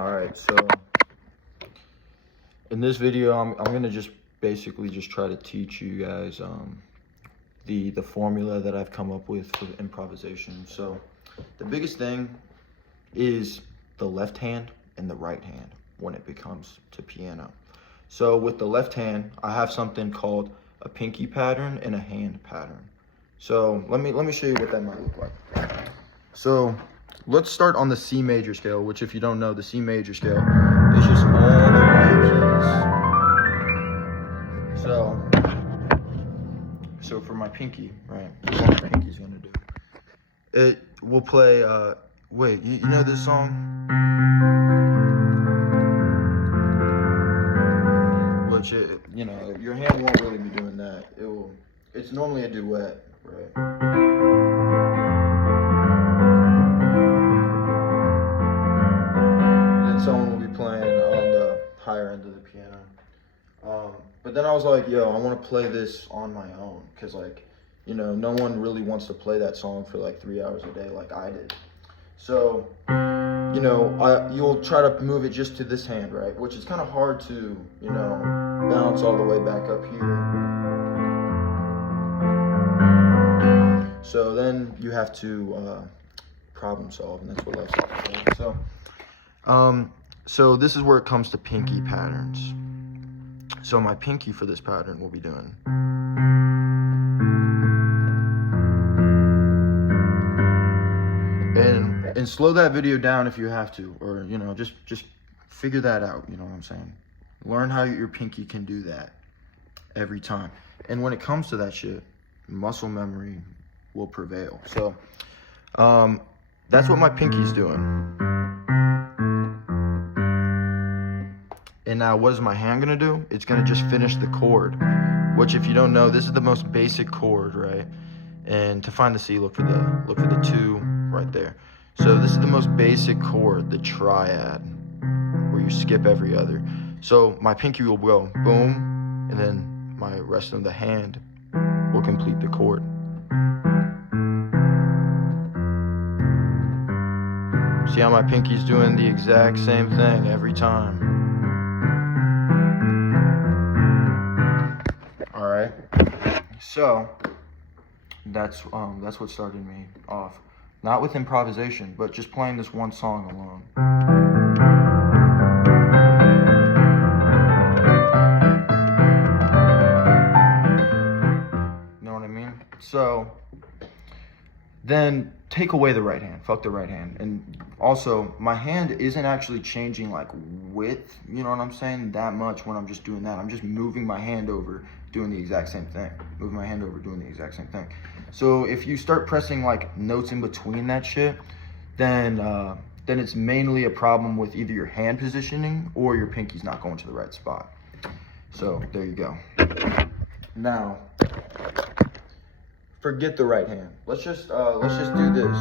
Alright, so in this video, I'm gonna just basically just try to teach you guys the formula that I've come up with for improvisation. So the biggest thing is the left hand and the right hand when it comes to piano. So with the left hand, I have something called a pinky pattern and a hand pattern. So let me show you what that might look like. So let's start on the C major scale, which if you don't know, the C major scale is just all the right keys. So for my pinky, right, what my pinky's gonna do, it will play, wait, you know this song? Which, you know, your hand won't really be doing that. It's normally a duet, right? Someone will be playing on the higher end of the piano. But then I was like, yo, I want to play this on my own, because, like, you know, no one really wants to play that song for like 3 hours a day like I did. So, you know, you'll try to move it just to this hand, right? Which is kind of hard to, you know, bounce all the way back up here. So then you have to problem solve, and that's what life's like, right? So this is where it comes to pinky patterns. So my pinky for this pattern will be doing. And slow that video down if you have to, or, you know, just figure that out, you know what I'm saying? Learn how your pinky can do that every time. And when it comes to that shit, muscle memory will prevail. So that's what my pinky's doing. And now what is my hand gonna do? It's gonna just finish the chord, which if you don't know, this is the most basic chord, right? And to find the C, look for the 2 right there. So this is the most basic chord, the triad, where you skip every other. So my pinky will go boom, and then my rest of the hand will complete the chord. See how my pinky's doing the exact same thing every time. Alright, so that's what started me off. Not with improvisation, but just playing this one song alone. You know what I mean? So then take away the right hand, fuck the right hand. And also, my hand isn't actually changing like width, you know what I'm saying, that much when I'm just doing that. I'm just moving my hand over, doing the exact same thing. Moving my hand over, doing the exact same thing. So if you start pressing like notes in between that shit, then it's mainly a problem with either your hand positioning or your pinky's not going to the right spot. So there you go. Now, forget the right hand. Let's just do this.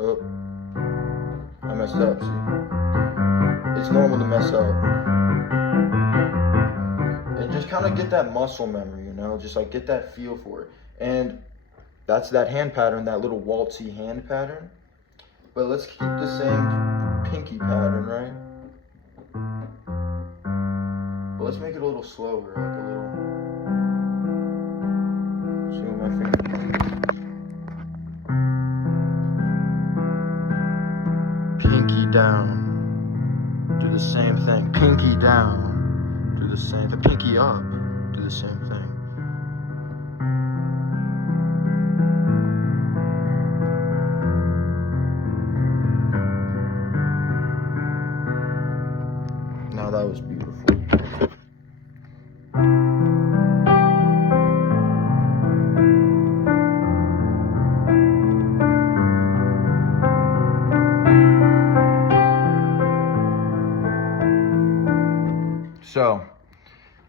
Oh, I messed up. See? It's normal to mess up. And just kind of get that muscle memory, you know, just like get that feel for it. And that's that hand pattern, that little waltzy hand pattern. But let's keep the same pinky pattern, right? But let's make it a little slower, like a little. See my finger. Pinky down. Do the same thing. Pinky down. Do the same thing. Pinky up. Do the same thing. Now that was beautiful. So,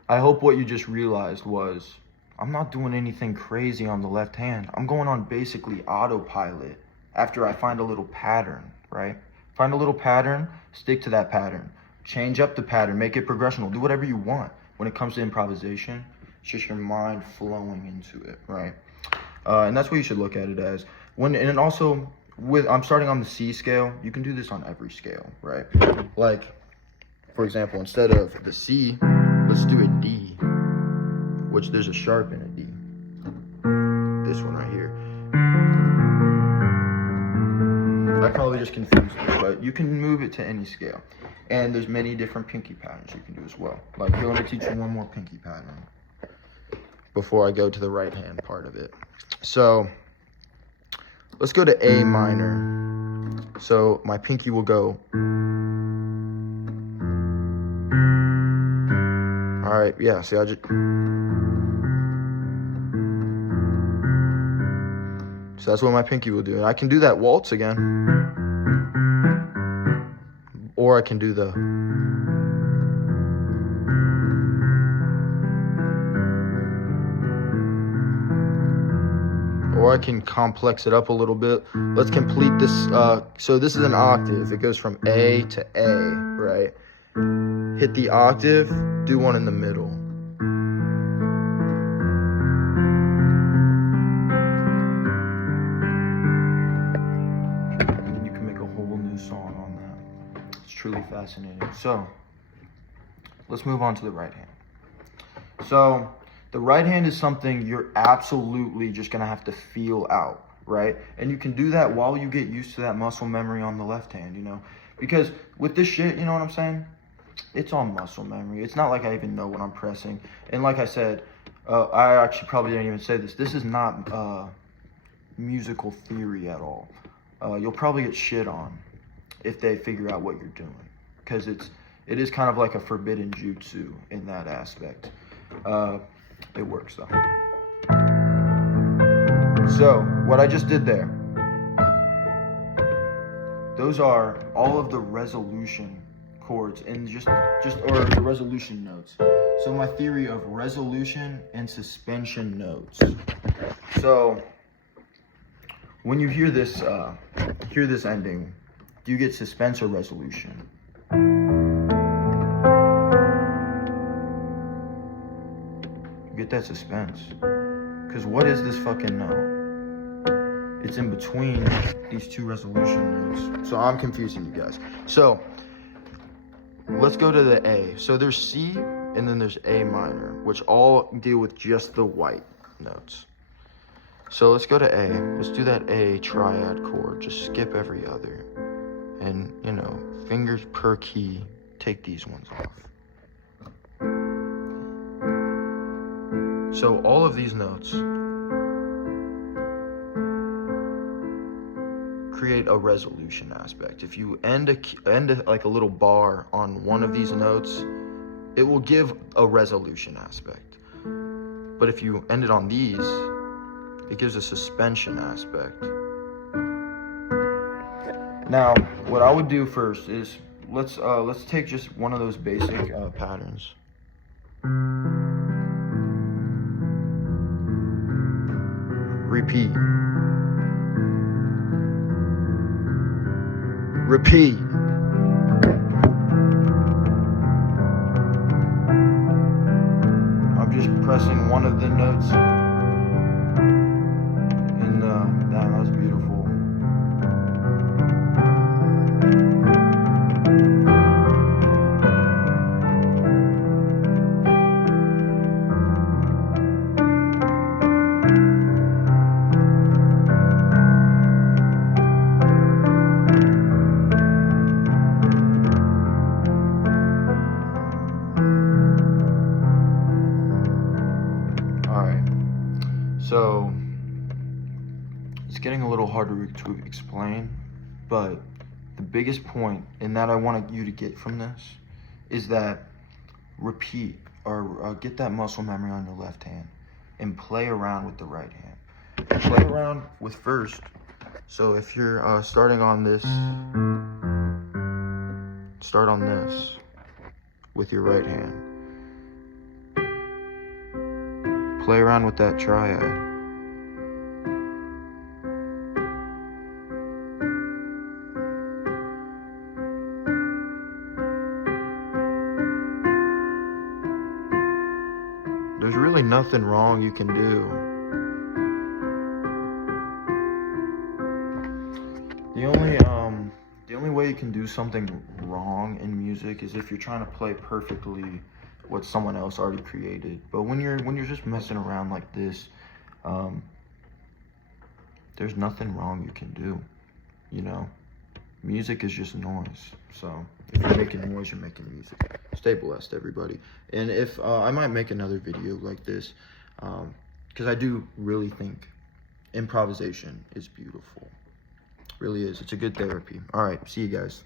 I hope what you just realized was, I'm not doing anything crazy on the left hand. I'm going on basically autopilot after I find a little pattern, right? Find a little pattern, stick to that pattern. Change up the pattern, make it progressional, do whatever you want. When it comes to improvisation, it's just your mind flowing into it, right? And that's what you should look at it as. And also, I'm starting on the C scale. You can do this on every scale, right? Like, for example, instead of the C, let's do a D, which there's a sharp in a D. This one right here. I probably just confused it, but you can move it to any scale. And there's many different pinky patterns you can do as well. Like, here, let me teach you one more pinky pattern before I go to the right hand part of it. So, let's go to A minor. So, my pinky will go. Alright, yeah, see, I just... So that's what my pinky will do. And I can do that waltz again. Or I can do the... Or I can complex it up a little bit. Let's complete this. So this is an octave. It goes from A to A, right? Hit the octave, do one in the middle. Song on that. It's truly fascinating. So let's move on to the right hand. So the right hand is something you're absolutely just gonna have to feel out, right? And you can do that while you get used to that muscle memory on the left hand, you know, because with this shit, you know what I'm saying, it's on muscle memory. It's not like I even know what I'm pressing. And like I said, I actually probably didn't even say this is not musical theory at all. You'll probably get shit on if they figure out what you're doing, because it is kind of like a forbidden jutsu in that aspect. It works though. So what I just did there, those are all of the resolution chords and just or the resolution notes. So my theory of resolution and suspension notes. So when you hear this ending, do you get suspense or resolution? You get that suspense. Because what is this fucking note? It's in between these two resolution notes. So I'm confusing you guys. So let's go to the A. So there's C and then there's A minor, which all deal with just the white notes. So let's go to A. Let's do that A triad chord. Just skip every other. And, you know, fingers per key, take these ones off. So all of these notes create a resolution aspect. If you end like a little bar on one of these notes, it will give a resolution aspect. But if you end it on these, it gives a suspension aspect. Now, what I would do first is let's take just one of those basic patterns. Repeat. Repeat. I'm just pressing one of the notes. And damn, that was beautiful. So it's getting a little harder to explain, but the biggest point, and that I want you to get from this, is that repeat or get that muscle memory on your left hand and play around with the right hand. Play around with first. So if you're starting on this, start on this with your right hand. Play around with that triad. There's really nothing wrong you can do. The only way you can do something wrong in music is if you're trying to play perfectly what someone else already created. But when you're just messing around like this, there's nothing wrong you can do, you know? Music is just noise. So if you're making noise, you're making music. Stay blessed, everybody. And if I might make another video like this, because I do really think improvisation is beautiful. Really is. It's a good therapy. All right, see you guys.